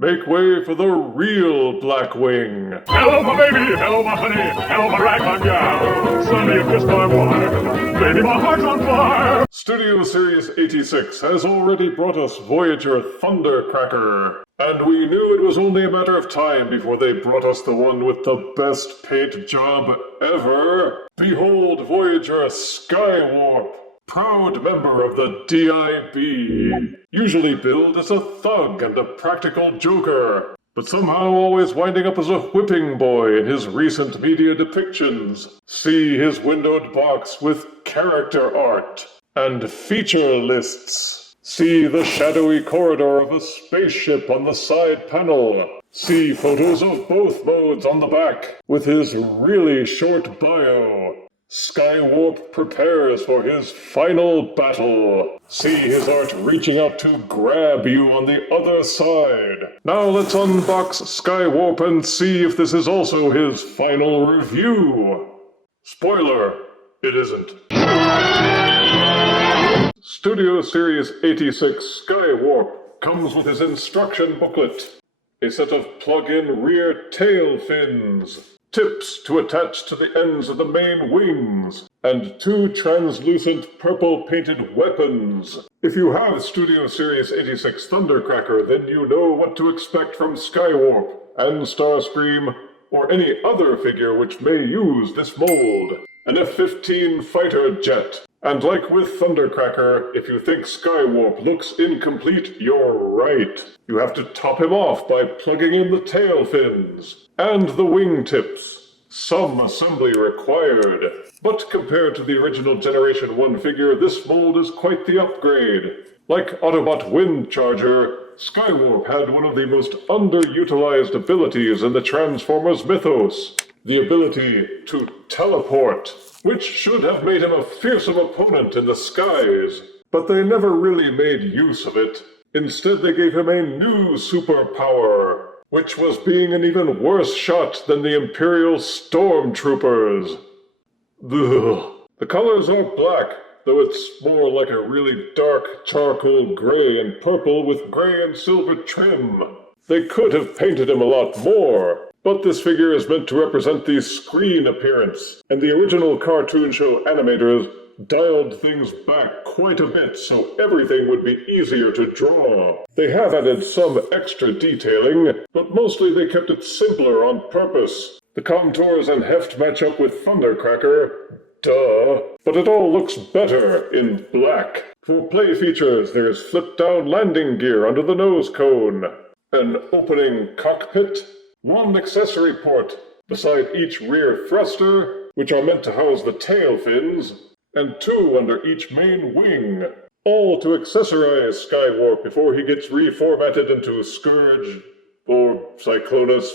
Make way for the real Blackwing. Hello, my baby. Hello, my honey. Hello, my ragtime gal. Sonny, you kissed my wife. Baby, my heart's on fire. Studio Series 86 has already brought us Voyager Thundercracker. And we knew it was only a matter of time before they brought us the one with the best paint job ever. Behold Voyager Skywarp, proud member of the DIB. Usually billed as a thug and a practical joker, but somehow always winding up as a whipping boy in his recent media depictions. See his windowed box with character art and feature lists. See the shadowy corridor of a spaceship on the side panel. See photos of both modes on the back with his really short bio. Skywarp prepares for his final battle. See his art reaching out to grab you on the other side. Now let's unbox Skywarp and see if this is also his final review. Spoiler, it isn't. Studio Series 86 Skywarp comes with his instruction booklet, a set of plug-in rear tail fins, tips to attach to the ends of the main wings, and 2 translucent purple-painted weapons. If you have Studio Series 86 Thundercracker, then you know what to expect from Skywarp and Starscream, or any other figure which may use this mold. An F-15 fighter jet. And like with Thundercracker, if you think Skywarp looks incomplete, you're right. You have to top him off by plugging in the tail fins and the wingtips. Some assembly required. But compared to the original Generation 1 figure, this mold is quite the upgrade. Like Autobot Windcharger, Skywarp had one of the most underutilized abilities in the Transformers mythos. The ability to teleport, which should have made him a fearsome opponent in the skies. But they never really made use of it. Instead, they gave him a new superpower, which was being an even worse shot than the Imperial Stormtroopers. Ugh. The colors are black, though it's more like a really dark charcoal gray and purple with gray and silver trim. They could have painted him a lot more. But this figure is meant to represent the screen appearance, and the original cartoon show animators dialed things back quite a bit so everything would be easier to draw. They have added some extra detailing, but mostly they kept it simpler on purpose. The contours and heft match up with Thundercracker, duh, but it all looks better in black. For play features, there's flip-down landing gear under the nose cone, an opening cockpit, 1 accessory port beside each rear thruster, which are meant to house the tail fins, and 2 under each main wing, all to accessorize Skywarp before he gets reformatted into Scourge, or Cyclonus,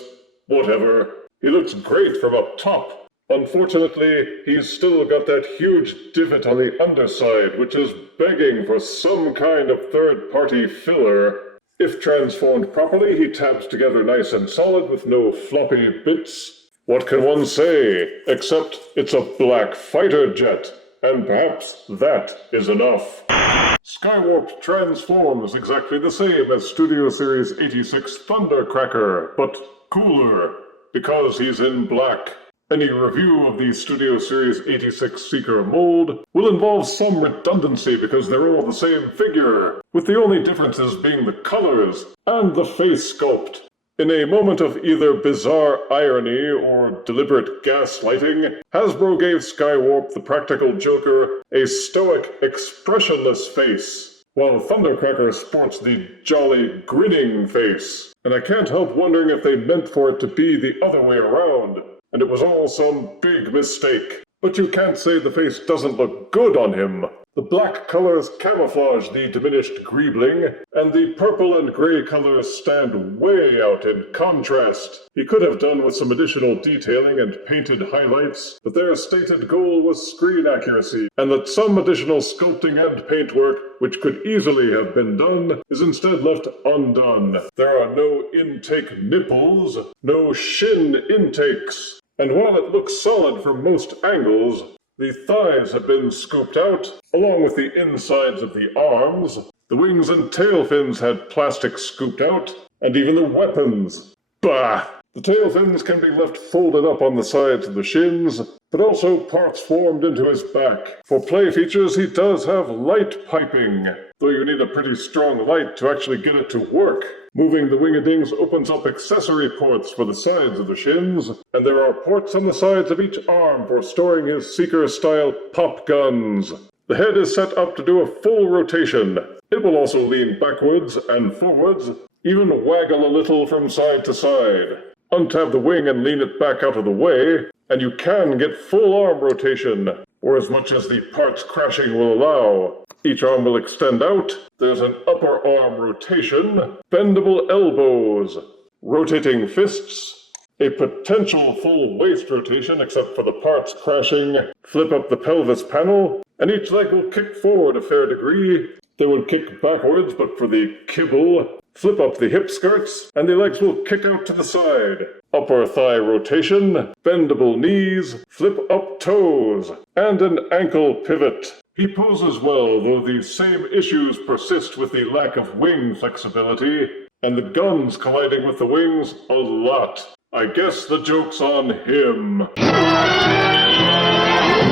whatever. He looks great from up top. Unfortunately, he's still got that huge divot on the underside, which is begging for some kind of third-party filler. If transformed properly, he tabs together nice and solid with no floppy bits. What can one say, except it's a black fighter jet, and perhaps that is enough. Skywarp transforms exactly the same as Studio Series 86 Thundercracker, but cooler, because he's in black. Any review of the Studio Series 86 Seeker mold will involve some redundancy because they're all the same figure, with the only differences being the colors and the face sculpt. In a moment of either bizarre irony or deliberate gaslighting, Hasbro gave Skywarp the practical Joker a stoic, expressionless face, while Thundercracker sports the jolly, grinning face. And I can't help wondering if they meant for it to be the other way around, and it was all some big mistake. But you can't say the face doesn't look good on him. The black colors camouflage the diminished greebling, and the purple and gray colors stand way out in contrast. He could have done with some additional detailing and painted highlights, but their stated goal was screen accuracy, and that some additional sculpting and paintwork, which could easily have been done, is instead left undone. There are no intake nipples, no shin intakes, and while it looks solid from most angles, the thighs have been scooped out, along with the insides of the arms. The wings and tail fins had plastic scooped out, and even the weapons. Bah! The tail fins can be left folded up on the sides of the shins, but also parts formed into his back. For play features, he does have light piping, though you need a pretty strong light to actually get it to work. Moving the wing-a-dings opens up accessory ports for the sides of the shins, and there are ports on the sides of each arm for storing his Seeker-style pop guns. The head is set up to do a full rotation. It will also lean backwards and forwards, even waggle a little from side to side. Untab the wing and lean it back out of the way, and you can get full arm rotation, or as much as the parts crashing will allow. Each arm will extend out, there's an upper arm rotation, bendable elbows, rotating fists, a potential full waist rotation except for the parts crashing, flip up the pelvis panel, and each leg will kick forward a fair degree. They will kick backwards, but for the kibble, flip up the hip skirts, and the legs will kick out to the side. Upper thigh rotation, bendable knees, flip up toes, and an ankle pivot. He poses well, though the same issues persist with the lack of wing flexibility, and the guns colliding with the wings a lot. I guess the joke's on him.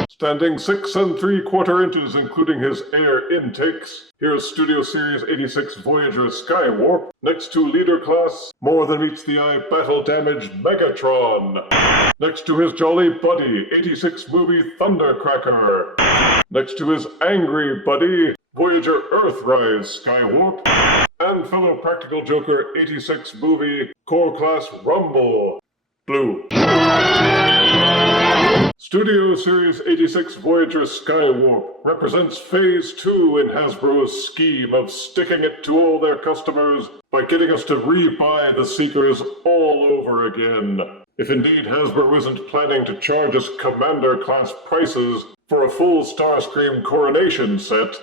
Standing 6 3/4 inches, including his air intakes, here's Studio Series 86 Voyager Skywarp, next to Leader Class, more than meets the eye battle-damaged Megatron. Next to his jolly buddy, 86 movie Thundercracker. Next to his angry buddy, Voyager Earthrise Skywarp. And fellow Practical Joker 86 movie Core Class Rumble. Blue. Studio Series 86 Voyager Skywarp represents Phase 2 in Hasbro's scheme of sticking it to all their customers by getting us to rebuy the Seekers all over again. If indeed Hasbro isn't planning to charge us Commander-class prices for a full Starscream coronation set,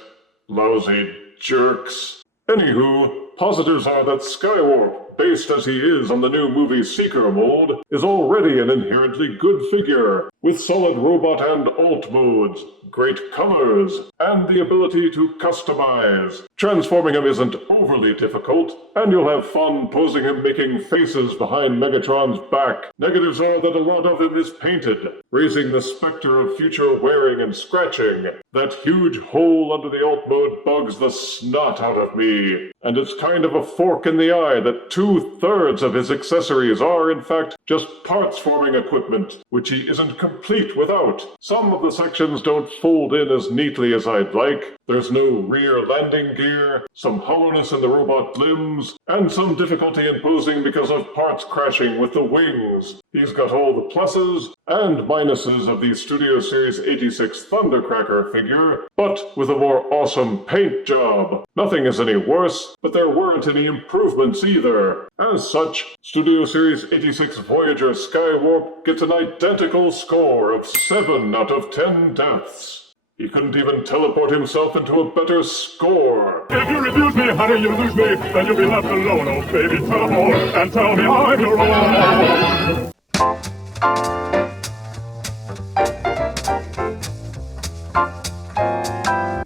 lousy jerks. Anywho, positives are that Skywarp, based as he is on the new movie Seeker mold, is already an inherently good figure, with solid robot and alt modes, great colors, and the ability to customize. Transforming him isn't overly difficult, and you'll have fun posing him making faces behind Megatron's back. Negatives are that a lot of him is painted, raising the specter of future wearing and scratching. That huge hole under the alt mode bugs the snot out of me, and it's kind of a fork in the eye that 2/3 of his accessories are, in fact, just parts-forming equipment, which he isn't complete without. Some of the sections don't fold in as neatly as I'd like. There's no rear landing gear, some hollowness in the robot limbs, and some difficulty in posing because of parts crashing with the wings. He's got all the pluses and minuses of the Studio Series 86 Thundercracker figure, but with a more awesome paint job. Nothing is any worse, but there weren't any improvements either. As such, Studio Series 86 Voyager Skywarp gets an identical score of 7 out of 10 deaths. He couldn't even teleport himself into a better score. If you refuse me, honey, you lose me. Then you'll be left alone, oh baby. Tell more and tell me I'm your own.